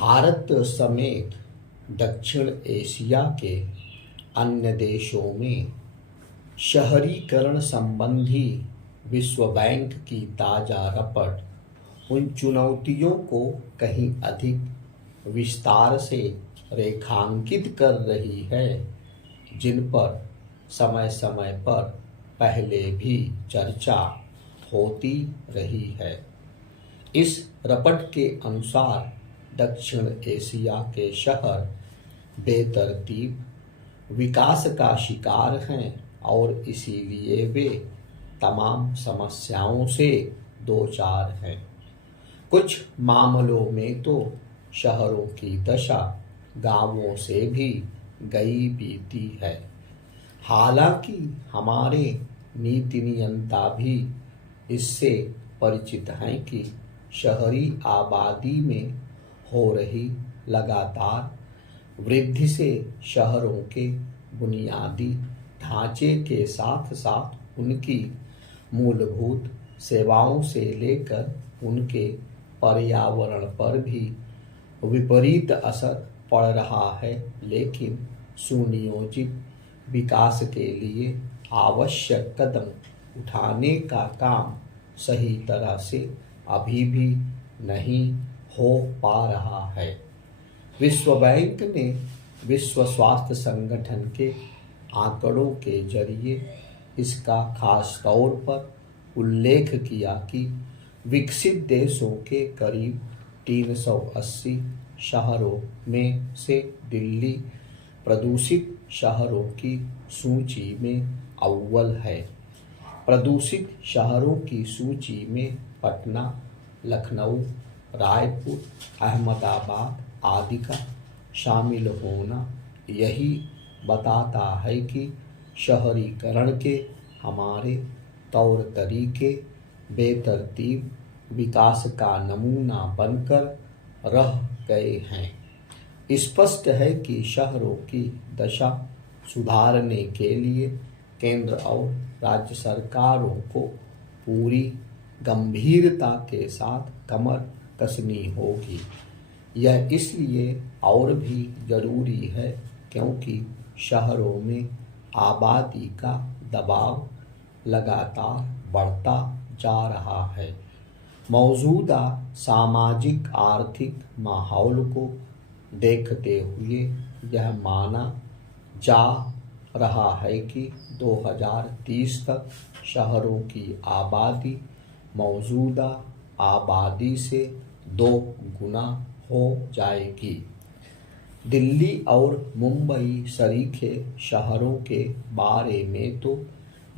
भारत समेत दक्षिण एशिया के अन्य देशों में शहरीकरण संबंधी विश्व बैंक की ताज़ा रिपोर्ट उन चुनौतियों को कहीं अधिक विस्तार से रेखांकित कर रही है जिन पर समय समय पर पहले भी चर्चा होती रही है। इस रिपोर्ट के अनुसार दक्षिण एशिया के शहर बेतरतीब विकास का शिकार हैं और इसीलिए वे तमाम समस्याओं से दो चार हैं। कुछ मामलों में तो शहरों की दशा गांवों से भी गई बीती है। हालांकि हमारे नीति नियंता भी इससे परिचित हैं कि शहरी आबादी में हो रही लगातार वृद्धि से शहरों के बुनियादी ढांचे के साथ साथ उनकी मूलभूत सेवाओं से लेकर उनके पर्यावरण पर भी विपरीत असर पड़ रहा है। लेकिन सुनियोजित विकास के लिए आवश्यक कदम उठाने का काम सही तरह से अभी भी नहीं हो पा रहा है। विश्व बैंक ने विश्व स्वास्थ्य संगठन के आंकड़ों के जरिए इसका खास तौर पर उल्लेख किया कि विकसित देशों के करीब 380 शहरों में से दिल्ली प्रदूषित शहरों की सूची में अव्वल है। प्रदूषित शहरों की सूची में पटना, लखनऊ, रायपुर, अहमदाबाद आदि का शामिल होना यही बताता है कि शहरीकरण के हमारे तौर तरीके बेतरतीब विकास का नमूना बनकर रह गए हैं। स्पष्ट है कि शहरों की दशा सुधारने के लिए केंद्र और राज्य सरकारों को पूरी गंभीरता के साथ कमर कसनी होगी। यह इसलिए और भी जरूरी है क्योंकि शहरों में आबादी का दबाव लगातार बढ़ता जा रहा है। मौजूदा सामाजिक आर्थिक माहौल को देखते हुए यह माना जा रहा है कि 2030 तक शहरों की आबादी मौजूदा आबादी से 2 गुना हो जाएगी। दिल्ली और मुंबई सरीखे शहरों के बारे में तो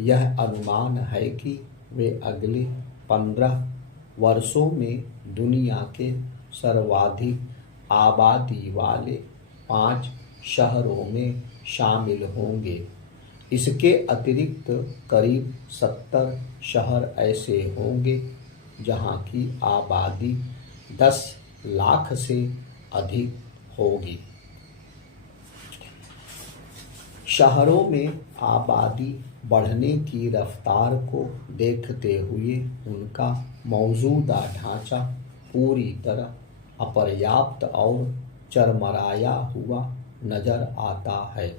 यह अनुमान है कि वे अगले 15 वर्षों में दुनिया के सर्वाधिक आबादी वाले 5 शहरों में शामिल होंगे। इसके अतिरिक्त करीब 70 शहर ऐसे होंगे जहां की आबादी 10 लाख से अधिक होगी। शहरों में आबादी बढ़ने की रफ्तार को देखते हुए उनका मौजूदा ढांचा पूरी तरह अपर्याप्त और चरमराया हुआ नजर आता है।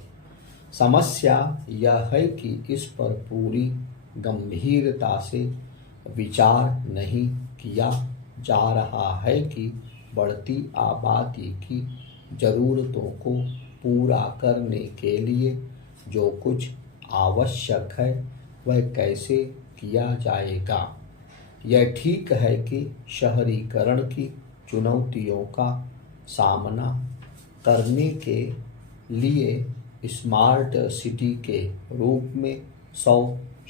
समस्या यह है कि इस पर पूरी गंभीरता से विचार नहीं किया जा रहा है कि बढ़ती आबादी की ज़रूरतों को पूरा करने के लिए जो कुछ आवश्यक है वह कैसे किया जाएगा। यह ठीक है कि शहरीकरण की चुनौतियों का सामना करने के लिए स्मार्ट सिटी के रूप में 100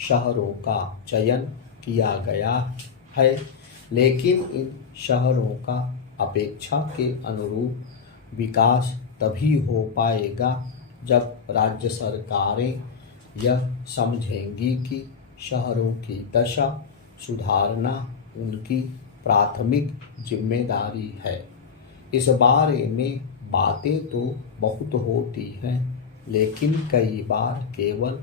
शहरों का चयन किया गया है, लेकिन इन शहरों का अपेक्षा के अनुरूप विकास तभी हो पाएगा जब राज्य सरकारें यह समझेंगी कि शहरों की दशा सुधारना उनकी प्राथमिक जिम्मेदारी है। इस बारे में बातें तो बहुत होती हैं, लेकिन कई बार केवल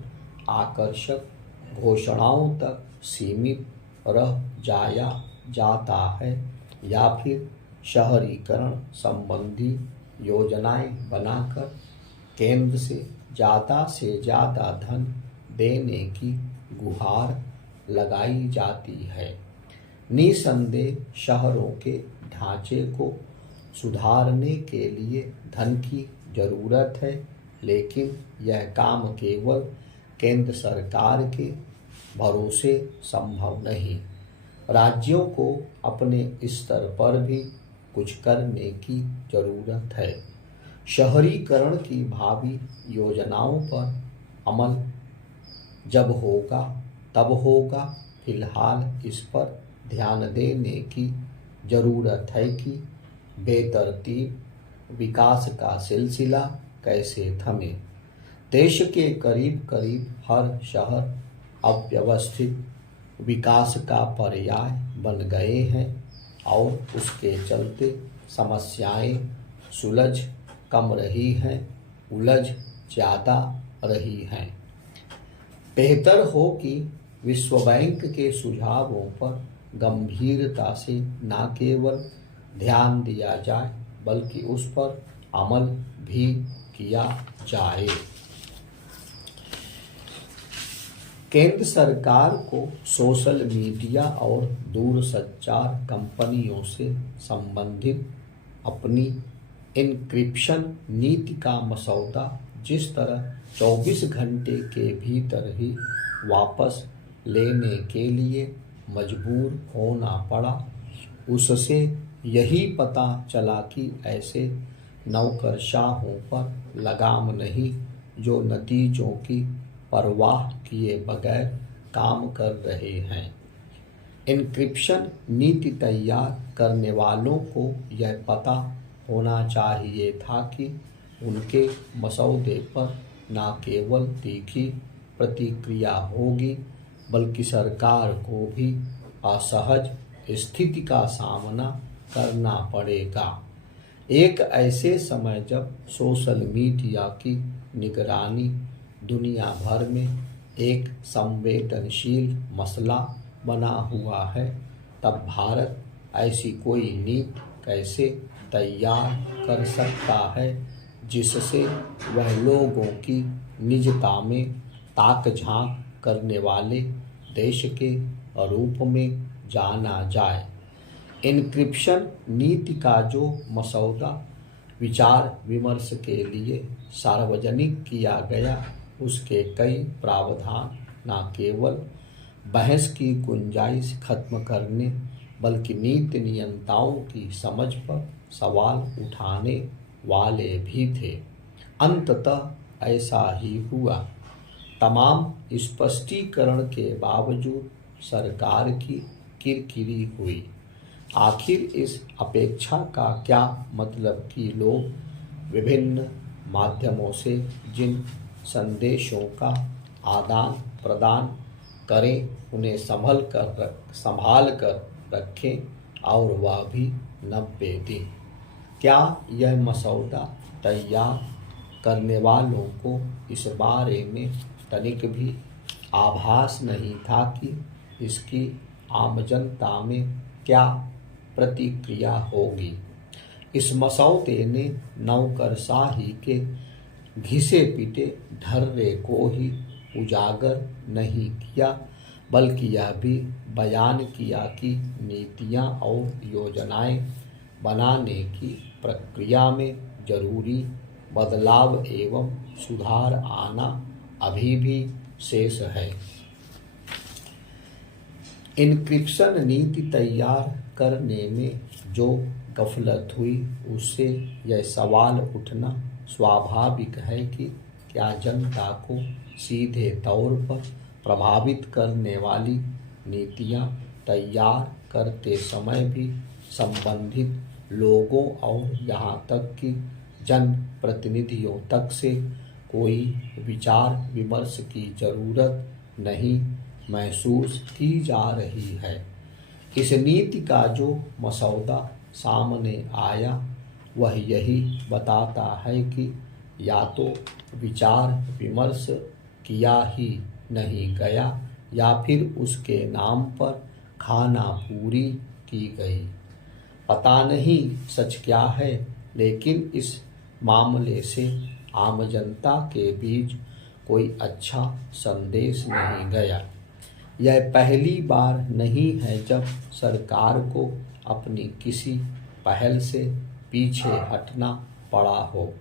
आकर्षक घोषणाओं तक सीमित रह जाया जाता है या फिर शहरीकरण संबंधी योजनाएं बनाकर केंद्र से ज़्यादा धन देने की गुहार लगाई जाती है। निसंदेह शहरों के ढांचे को सुधारने के लिए धन की जरूरत है, लेकिन यह काम केवल केंद्र सरकार के भरोसे संभव नहीं। राज्यों को अपने स्तर पर भी कुछ करने की जरूरत है। शहरीकरण की भावी योजनाओं पर अमल जब होगा तब होगा। फिलहाल इस पर ध्यान देने की जरूरत है कि बेतरतीब विकास का सिलसिला कैसे थमे। देश के करीब करीब हर शहर अव्यवस्थित विकास का पर्याय बन गए हैं और उसके चलते समस्याएं सुलझ कम रही हैं, उलझ ज़्यादा रही हैं। बेहतर हो कि विश्व बैंक के सुझावों पर गंभीरता से न केवल ध्यान दिया जाए बल्कि उस पर अमल भी किया जाए। केंद्र सरकार को सोशल मीडिया और दूरसंचार कंपनियों से संबंधित अपनी एन्क्रिप्शन नीति का मसौदा जिस तरह 24 घंटे के भीतर ही वापस लेने के लिए मजबूर होना पड़ा, उससे यही पता चला कि ऐसे नौकरशाहों पर लगाम नहीं जो नतीजों की परवाह किए बगैर काम कर रहे हैं। एन्क्रिप्शन नीति तैयार करने वालों को यह पता होना चाहिए था कि उनके मसौदे पर न केवल तीखी प्रतिक्रिया होगी बल्कि सरकार को भी असहज स्थिति का सामना करना पड़ेगा। एक ऐसे समय जब सोशल मीडिया की निगरानी दुनिया भर में एक संवेदनशील मसला बना हुआ है, तब भारत ऐसी कोई नीति कैसे तैयार कर सकता है जिससे वह लोगों की निजता में ताक झांक करने वाले देश के रूप में जाना जाए। एन्क्रिप्शन नीति का जो मसौदा विचार विमर्श के लिए सार्वजनिक किया गया, उसके कई प्रावधान न केवल बहस की गुंजाइश खत्म करने बल्कि नीति नियंताओं की समझ पर सवाल उठाने वाले भी थे। अंततः ऐसा ही हुआ। तमाम स्पष्टीकरण के बावजूद सरकार की किरकिरी हुई। आखिर इस अपेक्षा का क्या मतलब कि लोग विभिन्न माध्यमों से जिन संदेशों का आदान प्रदान करें उन्हें संभाल कर रखें और वह भी 90 दिन। क्या यह मसौदा तैयार करने वालों को इस बारे में तनिक भी आभास नहीं था कि इसकी आम जनता में क्या प्रतिक्रिया होगी। इस मसौदे ने नौकरशाही के घिसे पिटे ढर्रे को ही उजागर नहीं किया बल्कि यह भी बयान किया कि नीतियां और योजनाएं बनाने की प्रक्रिया में जरूरी बदलाव एवं सुधार आना अभी भी शेष है। एन्क्रिप्शन नीति तैयार करने में जो गफलत हुई उससे यह सवाल उठना स्वाभाविक है कि क्या जनता को सीधे तौर पर प्रभावित करने वाली नीतियां तैयार करते समय भी संबंधित लोगों और यहाँ तक कि जनप्रतिनिधियों तक से कोई विचार विमर्श की जरूरत नहीं महसूस की जा रही है। इस नीति का जो मसौदा सामने आया वह यही बताता है कि या तो विचार विमर्श किया ही नहीं गया या फिर उसके नाम पर खाना पूरी की गई। पता नहीं सच क्या है, लेकिन इस मामले से आम जनता के बीच कोई अच्छा संदेश नहीं गया। यह पहली बार नहीं है जब सरकार को अपनी किसी पहल से पीछे हटना पड़ा हो।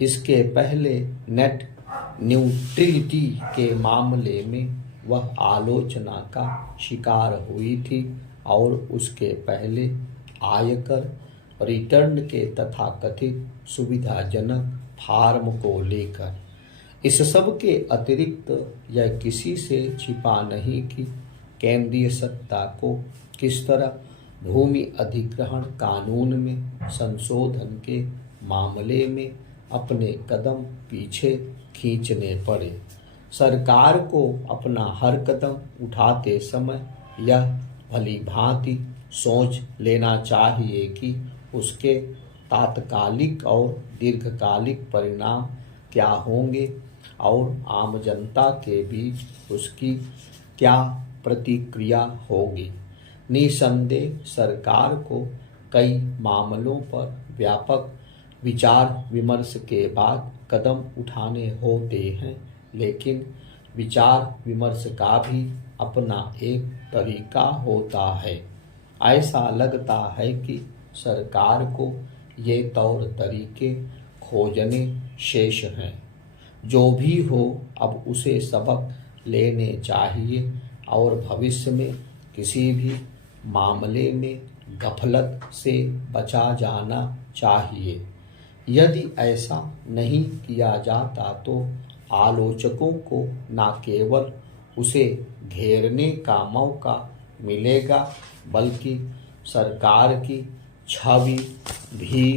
इसके पहले नेट न्यूट्रलिटी के मामले में वह आलोचना का शिकार हुई थी और उसके पहले आयकर रिटर्न के तथाकथित सुविधाजनक फॉर्म को लेकर। इस सब के अतिरिक्त यह किसी से छिपा नहीं कि केंद्रीय सत्ता को किस तरह भूमि अधिग्रहण कानून में संशोधन के मामले में अपने कदम पीछे खींचने पड़े। सरकार को अपना हर कदम उठाते समय यह भली भांति सोच लेना चाहिए कि उसके तात्कालिक और दीर्घकालिक परिणाम क्या होंगे और आम जनता के बीच उसकी क्या प्रतिक्रिया होगी। निसंदेह सरकार को कई मामलों पर व्यापक विचार विमर्श के बाद कदम उठाने होते हैं, लेकिन विचार विमर्श का भी अपना एक तरीका होता है। ऐसा लगता है कि सरकार को ये तौर तरीके खोजने शेष हैं। जो भी हो, अब उसे सबक लेने चाहिए और भविष्य में किसी भी मामले में गफलत से बचा जाना चाहिए। यदि ऐसा नहीं किया जाता तो आलोचकों को न केवल उसे घेरने का मौका मिलेगा, बल्कि सरकार की छवि भी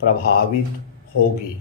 प्रभावित होगी।